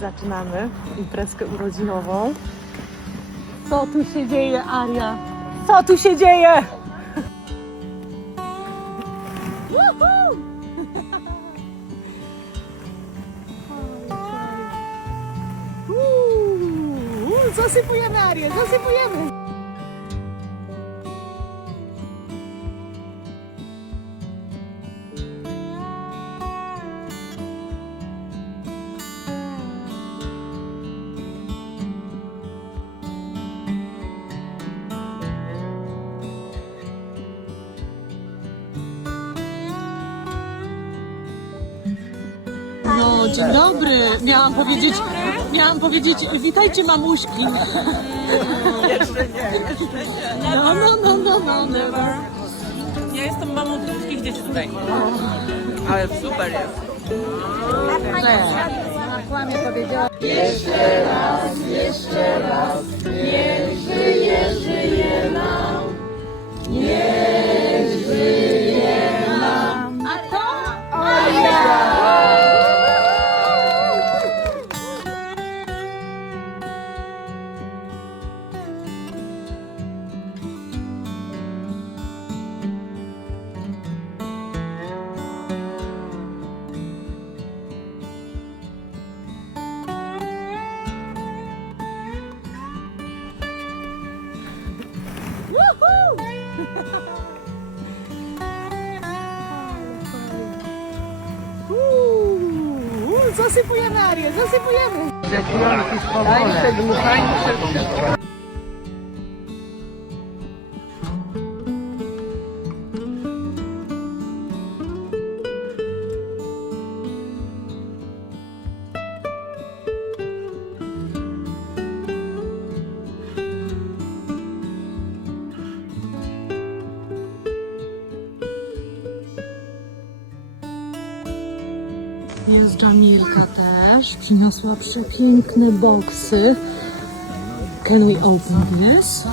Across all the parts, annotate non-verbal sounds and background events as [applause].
Zaczynamy imprezkę urodzinową. Co tu się dzieje, Aria? Co tu się dzieje? Zasypujemy Arię, zasypujemy! Dzień dobry. Miałam powiedzieć, miałam powiedzieć, witajcie mamuśki. Jeszcze nie, jeszcze nie. No, no, no, no, no, never. Ja jestem mamą wszystkich dzieci tutaj. Ale super jest. Kłamie powiedziała. Uuu, Zasypujemy Arię, zasypujemy. Tańsze, dmuchańcze, wszystko. Jeżdża Milka też. Przyniosła przepiękne boksy. Can we open this?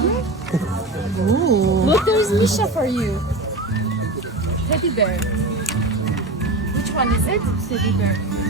Ooh. Look, there's Misha for you. Teddy bear. Which one is it? Teddy bear.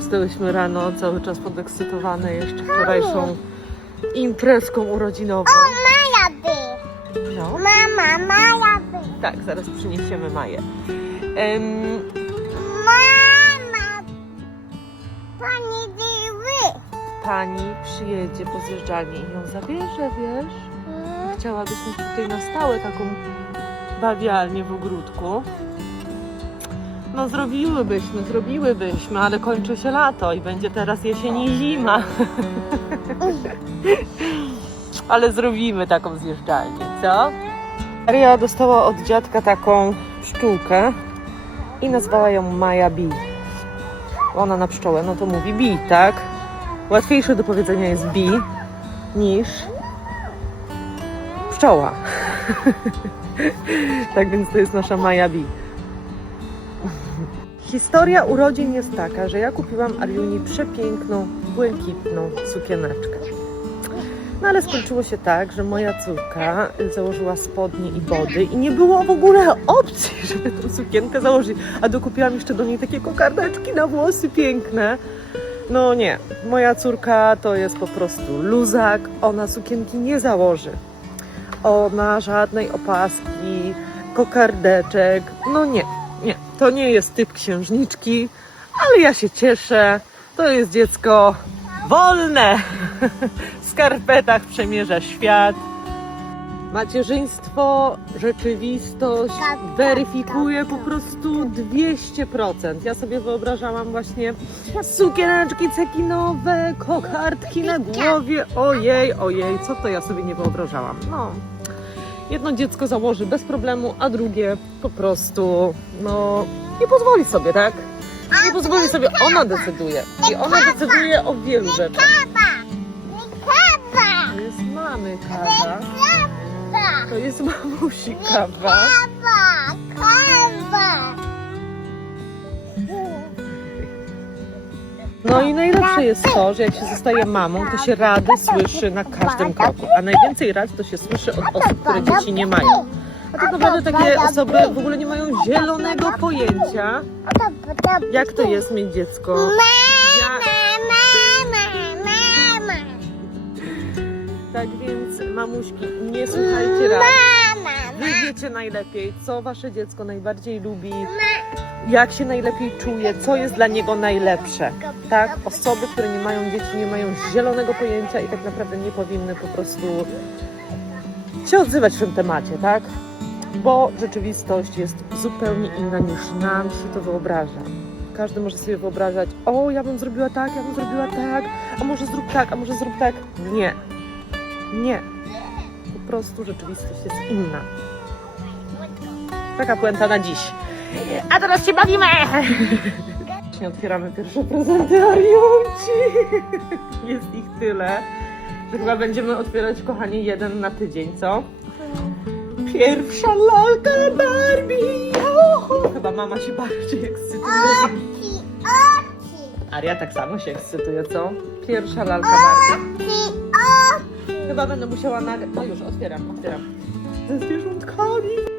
Wstałyśmy rano, cały czas podekscytowane jeszcze wczorajszą imprezką urodzinową. Maja by. No, Mama, Maja by. tak, zaraz przyniesiemy Maję. Em, Mama. Pani były. pani przyjedzie po zjeżdżalni i ją zabierze, wiesz? Chciałabyśmy tutaj na stałe taką bawialnię w ogródku. No zrobiłybyśmy, zrobiłybyśmy, ale kończy się lato i będzie teraz jesień i zima. [laughs] ale zrobimy taką zjeżdżalnię, co? Maria dostała od dziadka taką pszczółkę i nazwała ją Maja Bee. Ona na pszczołę, no to mówi bee, tak? Łatwiejsze do powiedzenia jest bee niż pszczoła. [laughs] tak więc to jest nasza Maja Bee. Historia urodzin jest taka, że ja kupiłam Ariuni przepiękną, błękitną sukieneczkę. No ale skończyło się tak, że moja córka założyła spodnie i body i nie było w ogóle opcji, [laughs] żeby tę sukienkę założyć. A dokupiłam jeszcze do niej takie kokardeczki na włosy piękne. No nie, moja córka to jest po prostu luzak, ona sukienki nie założy. Ona żadnej opaski, kokardeczek, no nie, nie, to nie jest typ księżniczki, ale ja się cieszę, to jest dziecko wolne, w skarpetach przemierza świat. Macierzyństwo, rzeczywistość weryfikuje po prostu 200%. Ja sobie wyobrażałam właśnie sukieneczki cekinowe, kokardki na głowie. Ojej, ojej, co to ja sobie nie wyobrażałam. No, jedno dziecko założy bez problemu, a drugie po prostu, no, nie pozwoli sobie, tak? Nie pozwoli sobie, ona decyduje. I ona decyduje o wielu rzeczach. To jest mamy kawa, to jest mamusi. Kawa. No i najlepsze jest to, że jak się zostaje mamą, to się rady słyszy na każdym kroku. A najwięcej rad to się słyszy od osób, które dzieci nie mają. A tak naprawdę takie osoby w ogóle nie mają zielonego pojęcia, jak to jest mieć dziecko. Tak więc, mamuśki, nie słuchajcie rad. Wy wiecie najlepiej, co wasze dziecko najbardziej lubi, jak się najlepiej czuje, co jest dla niego najlepsze. Tak? Osoby, które nie mają dzieci, nie mają zielonego pojęcia i tak naprawdę nie powinny po prostu się odzywać w tym temacie, tak? Bo rzeczywistość jest zupełnie inna niż nam się to wyobraża. Każdy może sobie wyobrażać, o, ja bym zrobiła tak, ja bym zrobiła tak, a może zrób tak, a może zrób tak. Nie. Nie. Po prostu rzeczywistość jest inna. Taka puenta na dziś. A teraz się bawimy! Właśnie otwieramy pierwsze prezenty Ariunci. Jest ich tyle, że chyba będziemy otwierać, kochani, jeden na tydzień, co? Pierwsza lalka Barbie! Oho! Chyba mama się bardziej ekscytuje. Oki, Aria tak samo się ekscytuje, co? Pierwsza lalka Barbie. Chyba będę musiała nagrać. No już, otwieram, otwieram. Ze zwierzątkami.